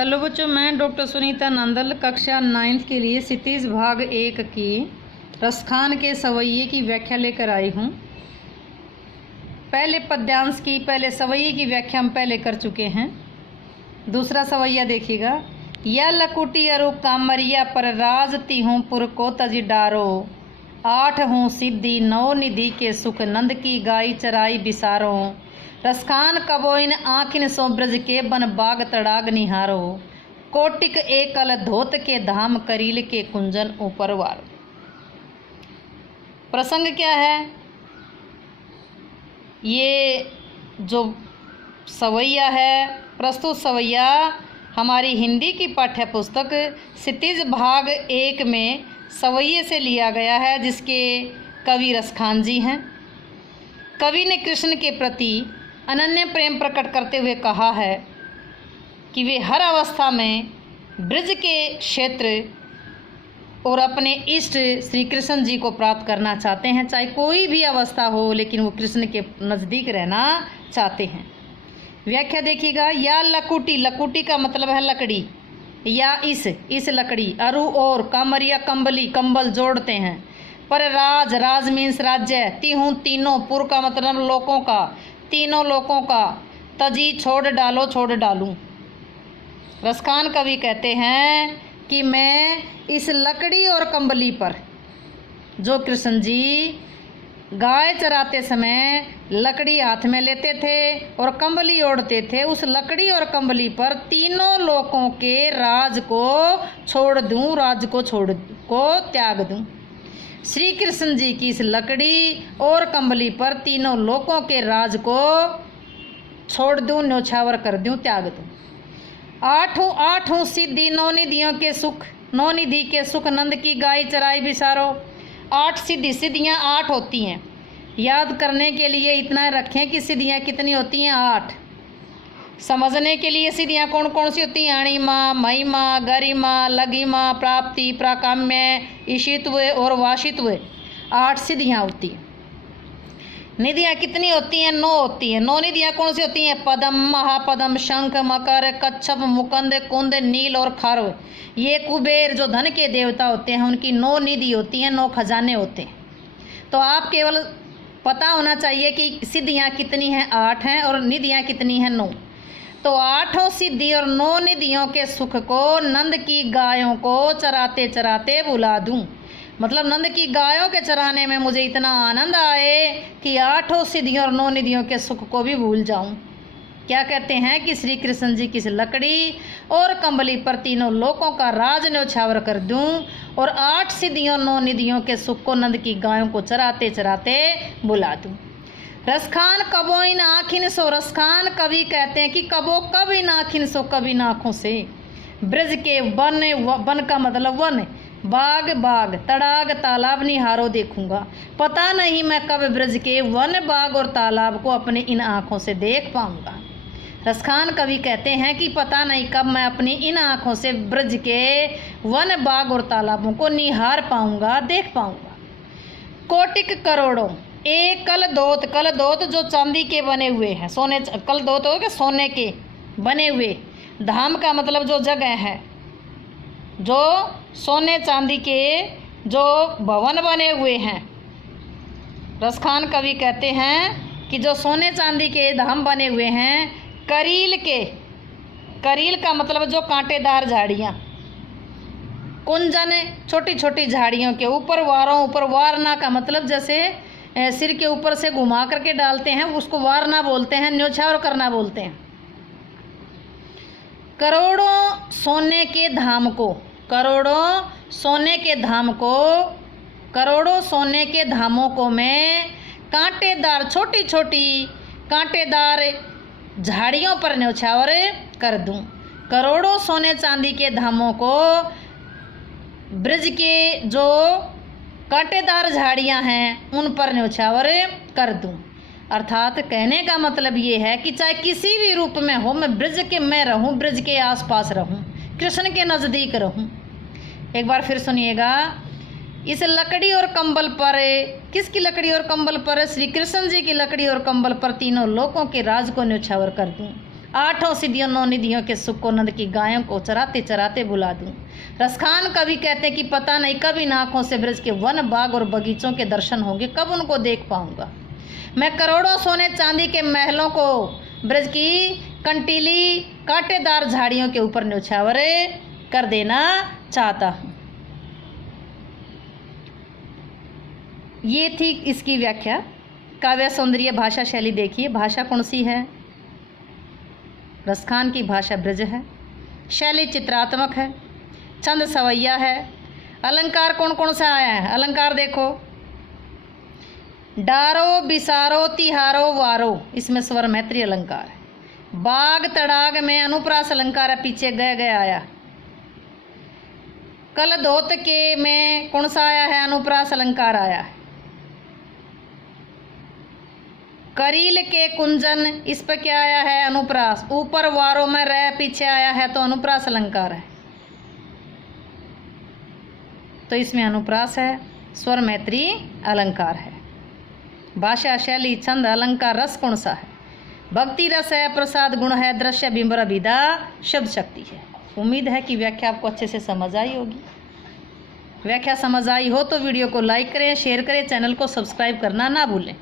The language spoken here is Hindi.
हेलो बच्चों, मैं डॉक्टर सुनीता नंदल कक्षा 9th के लिए क्षितिज भाग 1 की रसखान के सवैये की व्याख्या लेकर आई हूँ। पहले सवैये की व्याख्या हम पहले कर चुके हैं। दूसरा सवैया देखिएगा। या लकुटी अरु कामरिया पर राज तिहूँ पुर को तजी डारो, 8 हूँ सिद्धि 9 निधि के सुख नंद की गाई चराई बिसारो, रसखान कबोइन आँखिन सो ब्रज के बन बाग तड़ाग निहारो, कोटिक एकल धोत के धाम करील के कुंजन ऊपर वार। प्रसंग क्या है? ये जो सवैया है, प्रस्तुत सवैया हमारी हिंदी की पाठ्य पुस्तक क्षितिज भाग 1 में सवैये से लिया गया है, जिसके कवि रसखान जी हैं। कवि ने कृष्ण के प्रति अनन्य प्रेम प्रकट करते हुए कहा है कि वे हर अवस्था में ब्रज के क्षेत्र और अपने इष्ट श्री कृष्ण जी को प्राप्त करना चाहते हैं। चाहे कोई भी अवस्था हो, लेकिन वो कृष्ण के नज़दीक रहना चाहते हैं। व्याख्या देखिएगा। या लकुटी, लकुटी का मतलब है लकड़ी, या इस लकड़ी, अरु और कामरिया कंबली, कंबल जोड़ते हैं। पर राज, राज मीन्स राज्य, तिहूँ तीनों, पुर का मतलब लोकों का, तीनों लोकों का, तजी छोड़ डालो, छोड़ डालूं। रसखान कवि कहते हैं कि मैं इस लकड़ी और कंबली पर, जो कृष्ण जी गाय चराते समय लकड़ी हाथ में लेते थे और कंबली ओढ़ते थे, उस लकड़ी और कंबली पर तीनों लोकों के राज को छोड़ दूं, राज को त्याग दूं। श्री कृष्ण जी की इस लकड़ी और कंबली पर तीनों लोकों के राज को छोड़ दूं, न्योछावर कर दूं, त्याग दूं। 8 सिद्धि 9 निधियों के सुख, 9 निधि के सुख नंद की गाय चराई बिसारो। 8 सिद्धि, सिद्धियाँ 8 होती हैं। याद करने के लिए इतना रखें कि सिद्धियाँ कितनी होती हैं? 8। समझने के लिए सिद्धियाँ कौन कौन सी होती हैं? अणिमा, महिमा, गरिमा, लघिमा, प्राप्ति, प्राकाम्य, ईशित्व और वाशित्व। 8 सिद्धियाँ होती हैं। निधियाँ कितनी होती हैं? 9 होती हैं। 9 निधियाँ कौन सी होती हैं? पदम, महापदम, शंख, मकर, कच्छप, मुकुंद, कुंद, नील और खारव। ये कुबेर जो धन के देवता होते हैं, उनकी 9 निधि होती हैं, 9 खजाने होते हैं। तो आप केवल पता होना चाहिए कि सिद्धियाँ कितनी हैं? 8 हैं और निधियाँ कितनी हैं? 9। तो 8 सिद्धि और 9 निधियों के सुख को नंद की गायों को चराते चराते बुला दूं। मतलब नंद की गायों के चराने में मुझे इतना आनंद आए कि 8 सिद्धियों और 9 निधियों के सुख को भी भूल जाऊं। क्या कहते हैं कि श्री कृष्ण जी की लकड़ी और कंबली पर तीनों लोकों का राज न्योछावर कर दूं और 8 सिद्धियों 9 निधियों के सुख को नंद की गायों को चराते चराते बुला दूं। रसखान कबो इन आँखिन सो, रसखान कवि कहते हैं कि कबो कब इन आँखिन सो, कभी इन आँखों से। ब्रज के वन, वन का मतलब वन, बाग बाग, तड़ाग तालाब निहारो देखूंगा। पता नहीं मैं कब ब्रज के वन, बाग और तालाब को अपने इन आँखों से देख पाऊंगा। रसखान कवि कहते हैं कि पता नहीं कब मैं अपनी इन आँखों से ब्रज के वन, बाग और तालाबों को निहार पाऊंगा, देख पाऊंगा। कोटिक करोड़ों, एक कल दोत जो चांदी के बने हुए हैं, सोने, कल दोत हो गए सोने के बने हुए। धाम का मतलब जो जगह है, जो सोने चांदी के जो भवन बने हुए हैं। रसखान कवि कहते हैं कि जो सोने चांदी के धाम बने हुए हैं, करील के, करील का मतलब जो कांटेदार झाड़ियाँ, कुंजन छोटी छोटी झाड़ियों के ऊपर वारों, ऊपर वारना का मतलब जैसे सिर के ऊपर से घुमा करके डालते हैं, उसको वारना बोलते हैं, न्योछावर करना बोलते हैं। करोड़ों सोने के धाम को, करोड़ों सोने के धाम को, करोड़ों सोने के धामों को मैं कांटेदार, छोटी छोटी कांटेदार झाड़ियों पर न्योछावर कर दूं। करोड़ों सोने चांदी के धामों को ब्रज के जो कांटेदार झाड़ियां हैं उन पर न्योछावर कर दूं। अर्थात कहने का मतलब ये है कि चाहे किसी भी रूप में हो, मैं ब्रज के में रहूं, ब्रज के आसपास रहूं, कृष्ण के नज़दीक रहूं। एक बार फिर सुनिएगा। इस लकड़ी और कंबल पर, किसकी लकड़ी और कंबल पर? श्री कृष्ण जी की लकड़ी और कंबल पर तीनों लोकों के राज को न्योछावर कर दूं आठों सिद्धियों नौ निधियों के सुख को नंद की गायों को चराते चराते बुला दूं। रसखान कवि कहते कि पता नहीं कब इन आँखों से ब्रज के वन बाग और बगीचों के दर्शन होंगे, कब उनको देख पाऊंगा। मैं करोड़ों सोने चांदी के महलों को ब्रज की कंटीली कांटेदार झाड़ियों के ऊपर न्यौछावर कर देना चाहता हूँ। ये थी इसकी व्याख्या। काव्य सौंदर्य भाषा शैली देखिए, भाषा कौन सी है? रसखान की भाषा ब्रज है, शैली चित्रात्मक है, छंद सवैया है। अलंकार कौन कौन सा आया है? अलंकार देखो, डारो बिसारो तिहारो वारो, इसमें स्वर मैत्री अलंकार है। बाग तड़ाग में अनुप्रास अलंकार है, पीछे गए गए आया। कल धोत के में कौन सा आया है? अनुप्रास अलंकार आया है। करील के कुंजन, इस पर क्या आया है? अनुप्रास। ऊपर वारों में रह पीछे आया है तो अनुप्रास अलंकार है, तो इसमें अनुप्रास है, स्वर मैत्री अलंकार है। भाषा शैली छंद अलंकार रस कौन सा है? भक्ति रस है, प्रसाद गुण है, दृश्य बिंबर अभिधा शब्द शक्ति है। उम्मीद है कि व्याख्या आपको अच्छे से समझ आई होगी। व्याख्या समझ आई हो तो वीडियो को लाइक करें, शेयर करें, चैनल को सब्सक्राइब करना ना भूलें।